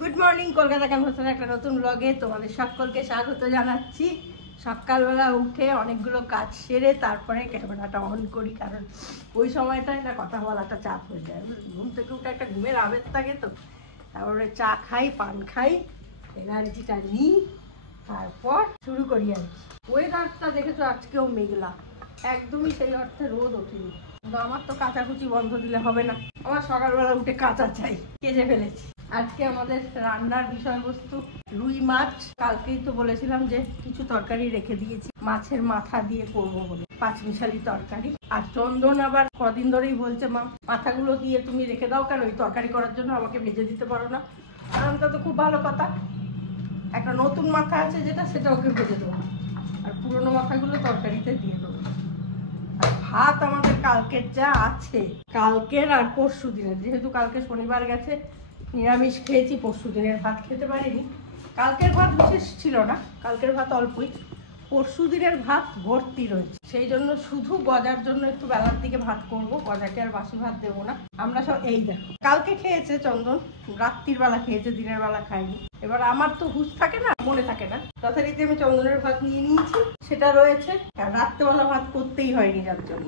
Good morning Kolkata ক্যাম্পাসের একটা নতুন ব্লগে তোমাদের সকলকে স্বাগত জানাচ্ছি। সকালবেলা উঠে অনেকগুলো কাজ সেরে তারপরে ক্যামেরাটা অন করি, কারণ ওই সময়টায় না কথা বলাটা চাপ হয়ে যায়। ঘুম থেকে উঠে একটা ঘুমের আবেগ থাকে, তো তারপরে চা খাই, পান খাই, এনার্জিটা নিই, তারপর শুরু করি আর কি। ওয়েদারটা দেখেছো আজকেও মেঘলা, একদমই সেই অর্থে রোদ ওঠেনি। কিন্তু আমার তো কাচাকুচি বন্ধ দিলে হবে না, আমার সকালবেলা উঠে কাঁচা চাই। কেজে ফেলেছি। আজকে আমাদের রান্নার বিষয়বস্তু রুই মাছ। কালকেই তো বলেছিলাম যে কিছু তরকারি রেখে দিয়েছি, মাছের মাথা দিয়ে করবো বলে, পাঁচমিশালি তরকারি। আর চন্দন আবার কদিন ধরেই বলছে, মা মাথাগুলো দিয়ে তুমি রেখে দাও কেন, ওই তরকারি করার জন্য আমাকে ভেজে দিতে পারো না। কারণ তা তো খুব ভালো কথা, একটা নতুন মাথা আছে যেটা, সেটা ওকে ভেজে দেবো, আর পুরোনো মাথাগুলো তরকারিতে দিয়ে দেবো। আর ভাত আমাদের কালকের যা আছে, কালকের আর পরশু দিনের, যেহেতু কালকে শনিবার গেছে নিরামিষ খেয়েছি, পরশু দিনের ভাত খেতে পারিনি। কালকের ভাত বিশেষ ছিল না, কালকের ভাত অল্পই, পরশু দিনের ভাত ভর্তি রয়েছে। সেই জন্য শুধু গজার জন্য একটু বেলার দিকে ভাত করবো, গজাকে আর বাসি ভাত দেবো না। আমরা সব এই দেখো, কালকে খেয়েছে চন্দন, রাত্রির বেলা খেয়েছে, দিনের বেলা খাইনি। এবার আমার তো হুঁশ থাকে না, মনে থাকে না, যথারীতি আমি চন্দনের ভাত নিয়ে নিয়েছি, সেটা রয়েছে। আর রাত্রেবেলা ভাত করতেই হয়নি যার জন্য,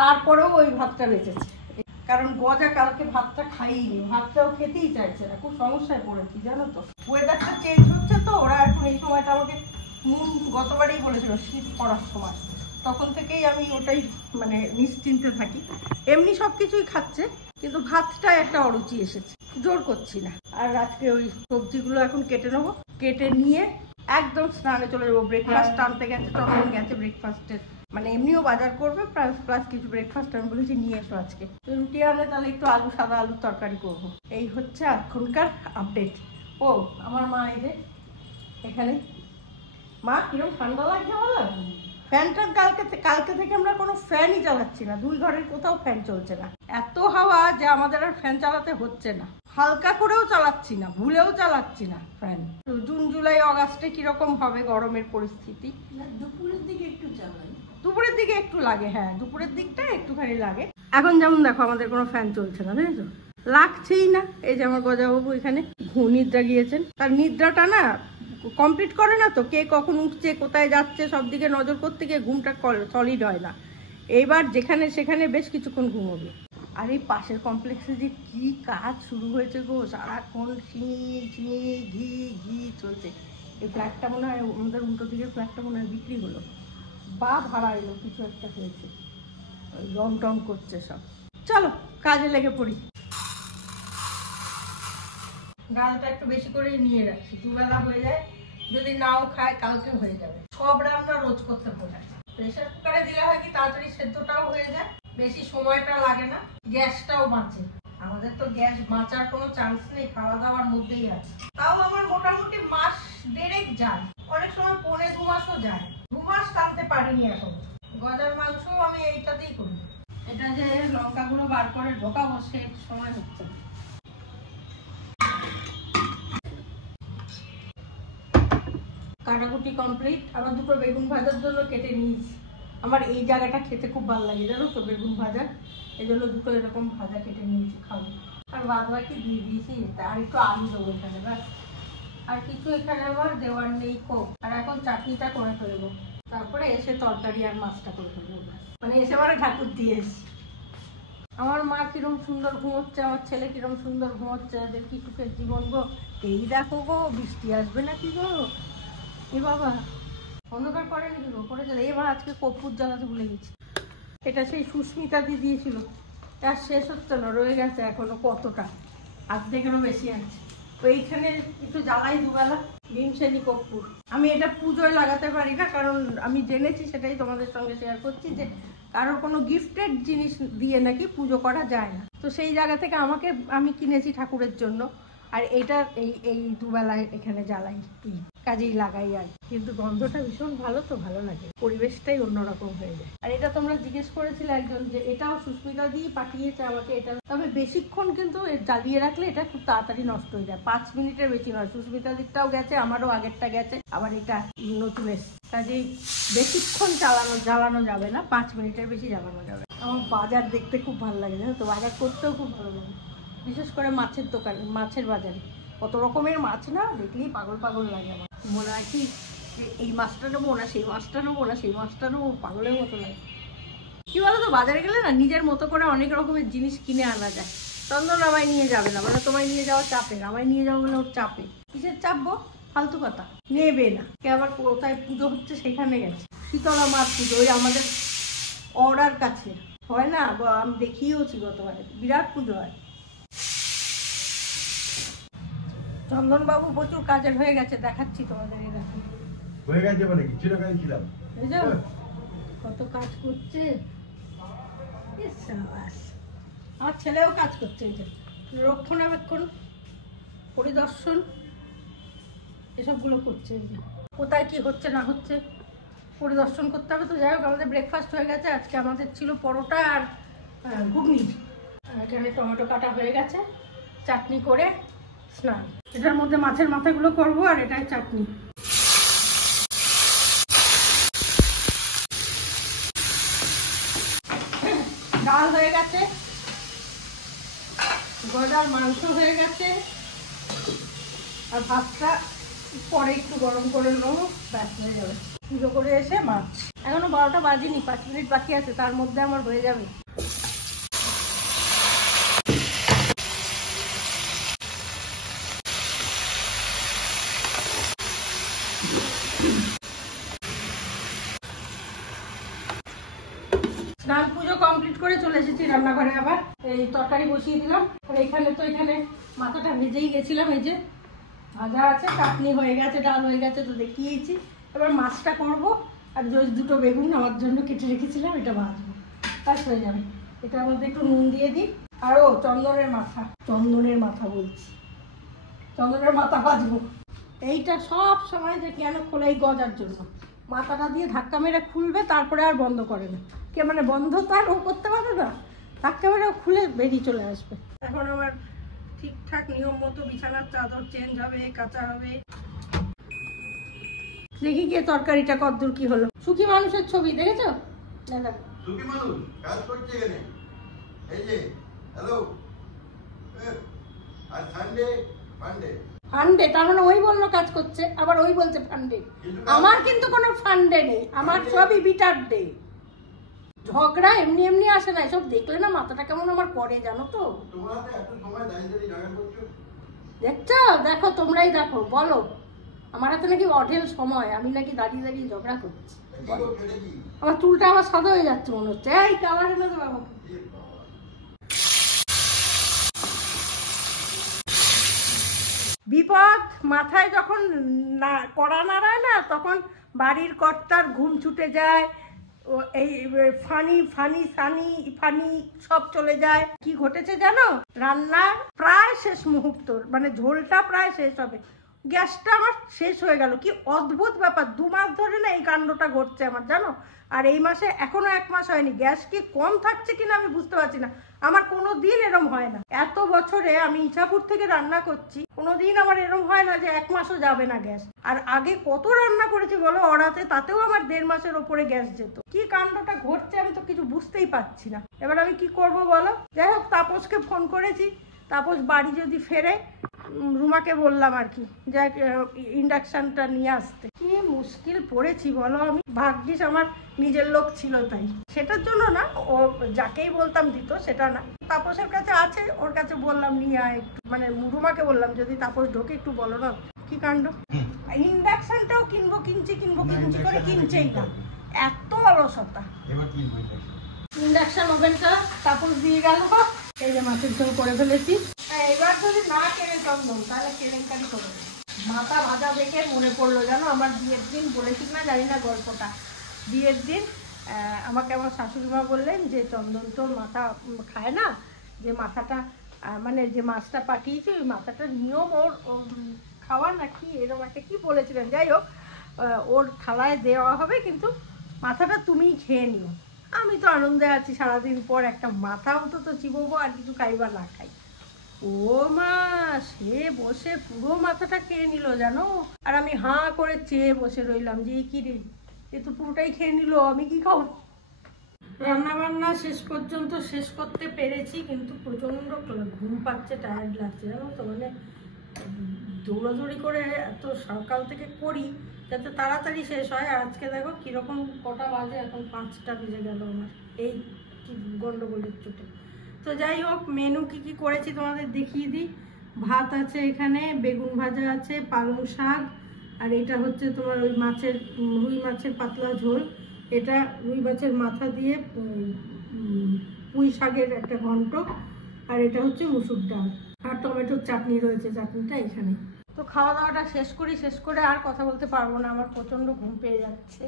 তারপরেও ওই ভাতটা বেঁচেছে। কারণ গজা কালকে ভাতটা খাইনি, ভাতটাও খেতেই চাইছে না, খুব সমস্যায় পড়েছি জানো তো। ওয়েদারটা চেঞ্জ হচ্ছে তো, ওরা এখন এই সময়টা আমাকে গতবারই বলেছিল শীত পড়ার সময়, তখন থেকেই আমি ওটাই মানে নিশ্চিন্তে থাকি। এমনি সব কিছুই খাচ্ছে, কিন্তু ভাতটা একটা অরুচি এসেছে, জোর করছি না। আর আজকে ওই সবজিগুলো এখন কেটে নেবো, কেটে নিয়ে একদম স্নানে চলে যাবো। ব্রেকফাস্ট আনতে গেছে, তখন গেছে ব্রেকফাস্টের, মানে এমনিও বাজার করবে প্লাস কিছু ব্রেকফাস্ট আমি বলেছি নিয়ে এসো আজকে। রুটি আনলে তাহলে একটু আলু, সাদা আলুর তরকারি করব। এই হচ্ছে এখনকার আপডেট। ও আমার মা এই যে এখানে। মা কিরকম ঠান্ডা লাগছে বলো। ফ্যানটা কালকে থেকে আমরা কোনো ফ্যানই চালাচ্ছি না, দুই ঘরের কোথাও ফ্যান চলছে না। এত হাওয়া যে আমাদের আর ফ্যান চালাতে হচ্ছে না, হালকা করেও চালাচ্ছি না, ভুলেও চালাচ্ছি না ফ্যান। জুন জুলাই আগস্টে কিরকম হবে গরমের পরিস্থিতি। দুপুরের দিকে একটু চালাই, দুপুরের দিকে একটু লাগে, হ্যাঁ দুপুরের দিকটা একটুখানি লাগে। এখন যেমন দেখো আমাদের কোনো ফ্যান চলছে না, বুঝেছো, লাগছেই না। এই যে আমার গজাবাবু এখানে নিদ্রা গিয়েছেন, তার নিদ্রাটা না কমপ্লিট করে না তো, কে কখন উঠছে, কোথায় যাচ্ছে, সব দিকে নজর করতে গিয়ে ঘুমটা সলিড হয় না। এইবার যেখানে সেখানে বেশ কিছুক্ষণ ঘুমোবে। আর এই পাশের কমপ্লেক্সে যে কি কাজ শুরু হয়েছে গো, সারাক্ষণ ঘি চলছে। এই ফ্ল্যাটটা মনে হয় আমাদের উল্টো দিকের ফ্ল্যাটটা মনে হয় বিক্রি হলো বা ভাড়া এলো, কিছু একটা হয়েছে, ওই রং টং করছে সব। চলো কাজে লেগে পড়ি। ডালটা একটু বেশি করে নিয়ে রাখছি, দুবেলা হয়ে যায়, যদি নাও খায় কালকে হয়ে যাবে। সব রান্না রোজ করতে বোঝায়। প্রেসার কুকারে দিলে হয় কি তাড়াতাড়ি সেদ্ধটাও হয়ে যায়, বেশি সময়টা লাগে না, গ্যাসটাও বাঁচে। আমাদের তো গ্যাস বাঁচার কোনো চান্স নেই, খাওয়া দাওয়ার মধ্যেই আছে। তাও আমার মোটামুটি মাস দেড়েক যায়, অনেক সময় 1.5-2 মাসও যায়। 2 মাস টানতে পারিনি এখন। গজার মাংস আমি এইটাতেই করি। এটা যে লঙ্কাগুলো বার করে ঢোকাবো সে সময় হচ্ছে না। কাটাকুটি কমপ্লিট। আবার দুটো বেগুন ভাজার জন্য কেটে নিয়েছি। আমার এই জায়গাটা খেতে খুব ভালো লাগে জানো তো, বেগুন ভাজা, এই জন্য দুটো এরকম ভাজা কেটে নিয়েছি, খাবো। আর বাদ বাকি দিয়ে দিয়েছি, আর একটু আলু দেবো এখানে, ব্যাস। আর কিছু এখানে আমার দেওয়ার নেই কো। আর এখন চাটনিটা করে ফেলবো, তারপরে এসে তরকারি আর মাছটা করে ফেলবো, মানে এসে মানে ঠাকুর দিয়ে এসে। আমার মা কিরম সুন্দর ঘুমোচ্ছে, আমার ছেলে কিরম সুন্দর ঘুমোচ্ছে, এদের কি সুখের জীবন গো। এই দেখো গো, বৃষ্টি আসবে নাকি গো, এ বাবা অন্ধকার করে নাকি গো, করে চলে। এবার আজকে কর্পূর জ্বালাতে ভুলে গেছি, এটা সেই সুস্মিতা দি দিয়েছিল, আর শেষ হচ্ছে না, রয়ে গেছে এখনো কতটা, আর্ধেকেরও বেশি আছে। তো এইখানে একটু জ্বালাই দুবেলা ভীমসেনী কর্পূর। আমি এটা পুজোয় লাগাতে পারি না, কারণ আমি জেনেছি, সেটাই তোমাদের সঙ্গে শেয়ার করছি, যে কারোর কোনো গিফটেড জিনিস দিয়ে নাকি পুজো করা যায় না। তো সেই জায়গা থেকে আমি কিনেছি ঠাকুরের জন্য, আর এটা এই দুবেলায় এখানে জ্বালাই, কাজেই লাগাই। আর কিন্তু গন্ধটা ভীষণ ভালো, তো ভালো লাগে, পরিবেশটাই অন্যরকম হয়ে যায়। আর এটা তোমরা জিজ্ঞেস করেছিলে একজন, যে এটাও সুস্মিতা দিয়ে পাঠিয়েছে আমাকে এটা, তবে বেশিক্ষণ কিন্তু জ্বালিয়ে রাখলে এটা খুব তাড়াতাড়ি নষ্ট হয়ে যায়, 5 মিনিটের বেশি নয়। সুস্মিতা দিকটাও গেছে, আমারও আগেরটা গেছে, আবার এটা নতুন এসছে, কাজেই বেশিক্ষণ জ্বালানো যাবে না, 5 মিনিটের বেশি জ্বালানো যাবে। আমার বাজার দেখতে খুব ভালো লাগে, জানো তো, বাজার করতেও খুব ভালো লাগে, বিশেষ করে মাছের দোকানে, মাছের বাজারে কত রকমের মাছ না, দেখলেই পাগল পাগল লাগে। আমার মনে হয় কি এই মাছটা নেবো না, সেই মাছটা নেবো না, সেই মাছটা নেবো, পাগলের মতো লাগে। কি বলো তো, বাজারে গেলে না নিজের মতো করে অনেক রকমের জিনিস কিনে আনা যায়। চন্দন আমায় নিয়ে যাবে না, মানে তোমায় নিয়ে যাওয়া চাপের, আমায় নিয়ে যাবো বলে ওর চাপে। কিসের চাপবো, ফালতু কথা, নেবে না। কে আবার কোথায় পুজো হচ্ছে সেখানে গেছে, শীতলা মার পুজো, ওই আমাদের অর্ডার কাছে হয় না, আমি দেখিয়েওছি গতবারে, বিরাট পুজো হয়। চন্দনবাবু প্রচুর কাজের হয়ে গেছে, দেখাচ্ছি তোমাদের। এই দেখো হয়ে গেছে, মানে কি চিরকাল ছিলাম, বুঝছো কত কাজ করছে। আমার ছেলেও কাজ করছে, এই যে রক্ষণাবেক্ষণ, পরিদর্শন, এসবগুলো করছে। এই যে কোথায় কি হচ্ছে না হচ্ছে পরিদর্শন করতে হবে। তো যাই হোক, আমাদের ব্রেকফাস্ট হয়ে গেছে। আজকে আমাদের ছিল পরোটা আর ঘুগনি। এখানে টমেটো কাটা হয়ে গেছে, চাটনি করে স্নান। এটার মধ্যে মাছের মাথাগুলো করবো, আর এটাই চাটনি। ডাল হয়ে গেছে, গজার মাংস হয়ে গেছে, আর ভাতটা পরে একটু গরম করে নেবো, ব্যাস হয়ে যাবে। পুজো করে এসে মাছ, এখনো 12টা বাজিনি, 5 মিনিট বাকি আছে, তার মধ্যে আমার হয়ে যাবে। স্নান পুজো কমপ্লিট করে চলে এসেছি রান্নাঘরে। আবার এই তরকারি বসিয়ে দিলাম, আর এখানে তো এখানে মাথাটা ভেজেই গেছিলাম। এই যে ভাজা আছে, চাটনি হয়ে গেছে, ডাল হয়ে গেছে, তো দেখিয়েছি। এবার মাছটা করবো, আর দুটো বেগুন আমার জন্য কেটে রেখেছিলাম, এটা ভাজবো, ব্যাস হয়ে যাবে। এটার মধ্যে একটু নুন দিয়ে দিই। আরও চন্দনের মাথা বলছি, চন্দনের মাথা ভাজবো। এইটা সব সময় যে কেন খোলে, এই গজার জন্য। মাথাটা দিয়ে ধাক্কা মেরে খুলবে, তারপরে আর বন্ধ করে না। কে মানে বন্ধ তো আর ও করতে পারে না, ধাক্কা মেরে খুলে বেরিয়ে চলে আসবে। এখন আমার ঠিকঠাক নিয়ম মতো বিছানার চাদর চেঞ্জ হবে, কাঁচা হবে। দেখি গিয়ে তরকারিটা কতদূর কি হলো। সুখী মানুষের ছবি দেখেছো? সুখী মানুষ কাজ করছে এখানে। এই যে হ্যালো, আর সানডে ফান্ডে, ফান্ডে, তার মানে ওই বললো কাজ করছে, আবার ওই বলছে ফান্ডে। আমার কিন্তু কোনো ফান্ডে নেই, আমার সবই বিটার ডে। ঝগড়া এমনি এমনি আসে না, এসব দেখলে না মাথাটা কেমন আমার করে, জানো তো। দেখছো, দেখো তোমরাই দেখো, বলো আমার হাতে নাকি অঢেল সময়, আমি নাকি দাঁড়িয়ে দাঁড়িয়ে ঝগড়া করছি। আমার চুলটা আমার সাদা হয়ে যাচ্ছে মনে হচ্ছে। এই কালার এনে দেবো আমাকে। বিপদ মাথায় যখন না কড়া নাড়ায় না, তখন বাড়ির কর্তার ঘুম ছুটে যায়, এই ফানি ফানি সানি ফানি সব চলে যায়। কি ঘটেছে জানো, রান্নার প্রায় শেষ মুহূর্ত, মানে ঝোলটা প্রায় শেষ হবে, গ্যাসটা আমার শেষ হয়ে গেল। কি অদ্ভুত ব্যাপার, 2 মাস ধরে না এই কাণ্ডটা ঘটছে আমার, জানো। আর এই মাসে এখনো 1 মাস হয়নি, গ্যাস কি কম থাকছে কিনা আমি বুঝতে পারছি না। আমার কোনো দিন এরম হয় না, এত বছরে আমি ইছাপুর থেকে রান্না করছি, কোনোদিন আমার এরম হয় না যে 1 মাসও যাবে না গ্যাস। আর আগে কত রান্না করেছি বলো অড়াতে, তাতেও আমার 1.5 মাসের ওপরে গ্যাস যেত। কি কাণ্ডটা ঘটছে আমি তো কিছু বুঝতেই পারছি না। এবার আমি কি করব বলো। যাই হোক, তাপসকে ফোন করেছি, তাপস বাড়ি যদি ফেরে, রুমাকে বললাম আর কি, যাক ইন্ডাকশনটা নিয়ে আসতে। কি মুশকিল পড়েছি বলো আমি। ভাগ্যিস আমার নিজের লোক ছিল তাই, সেটার জন্য না, ও যাকেই বলতাম দিত সেটা না, তাপসের কাছে আছে, ওর কাছে বললাম নিয়ে আয় একটু, মানে রুমাকে বললাম যদি তাপস ঢোকে একটু বলো না। কি কাণ্ড, ইন্ডাকশনটাও কিনছি করে কিনছেই না, এত অলসতা। ইন্ডাকশন ওভেনটা তাপস দিয়ে গেল। এই যে মাছের ঝোল করে ফেলেছি। এবার যদি না কেনে চন্দন, তাহলে কেলেঙ্কারি করে। মাথা ভাজা দেখে মনে পড়লো, জানো আমার বিয়ের দিন বলেছি না, জানি না গল্পটা, বিয়ের দিন আমাকে আমার শাশুড়ি মা বললেন যে চন্দন তো মাথা খায় না, যে মাথাটা মানে যে মাছটা পাঠিয়েছি ওই মাথাটার নিয়ম ওর খাওয়া নাকি এরকম একটা কি বলেছিলেন। যাই হোক, ওর থালায় দেওয়া হবে, কিন্তু মাথাটা তুমিই খেয়ে নিও। আমি তো আনন্দে আছি, সারাদিন পর একটা মাথা অন্তত চিবোবো, আর কিছু খাই বা না খাই। ও মা, সে বসে পুরো মাথাটা খেয়ে নিল জানো। আর আমি হাঁ করে চেয়ে বসে রইলাম যে কি রে, এ তো পুরোটাই খেয়ে নিল, আমি কি খাও। রান্না বান্না শেষ পর্যন্ত শেষ করতে পেরেছি, কিন্তু প্রচন্ড ঘুম পাচ্ছে, টায়ার্ড লাগছে জানো তো। মানে দৌড়াদৌড়ি করে এত সকাল থেকে করি যাতে তাড়াতাড়ি শেষ হয়। আর আজকে দেখো কিরকম কটা বাজে, এখন 5টা বেজে গেল আমার এই গন্ডগোলের চোটে। তো যাই হোক, মেনু কি কি করেছি তোমাদের দেখিয়ে দিই। ভাত আছে এখানে, বেগুন ভাজা আছে, পালং শাক, আর এটা হচ্ছে তোমার ওই মাছের রুই মাছের পাতলা ঝোল। এটা রুই মাছের মাথা দিয়ে পুঁই শাকের একটা ঘন্ট, আর এটা হচ্ছে মুসুর ডাল, আর টমেটোর চাটনি রয়েছে, চাটনিটা এখানে। তো খাওয়া দাওয়াটা শেষ করি, শেষ করে আর কথা বলতে পারবো না, আমার প্রচণ্ড ঘুম পেয়ে যাচ্ছে।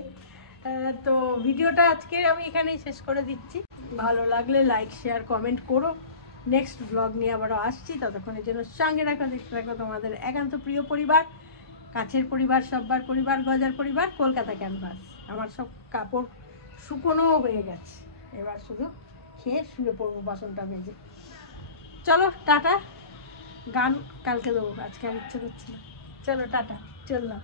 তো ভিডিওটা আজকে আমি এখানেই শেষ করে দিচ্ছি। ভালো লাগলে লাইক শেয়ার কমেন্ট করো। নেক্সট ব্লগ নিয়ে আবারও আসছি, ততক্ষণের জন্য সঙ্গে রাখো, দেখতে রাখো তোমাদের একান্ত প্রিয় পরিবার, কাছের পরিবার, সব্বার পরিবার, গজার পরিবার, কলকাতা ক্যানভাস। আমার সব কাপড় শুকোনোও হয়ে গেছে, এবার শুধু খেয়ে শুয়ে পড়বো বাসনটা মেজে। চলো টাটা। গান কালকে দেবো, আজকে আর ইচ্ছে করছে না। চলো টাটা, চললাম।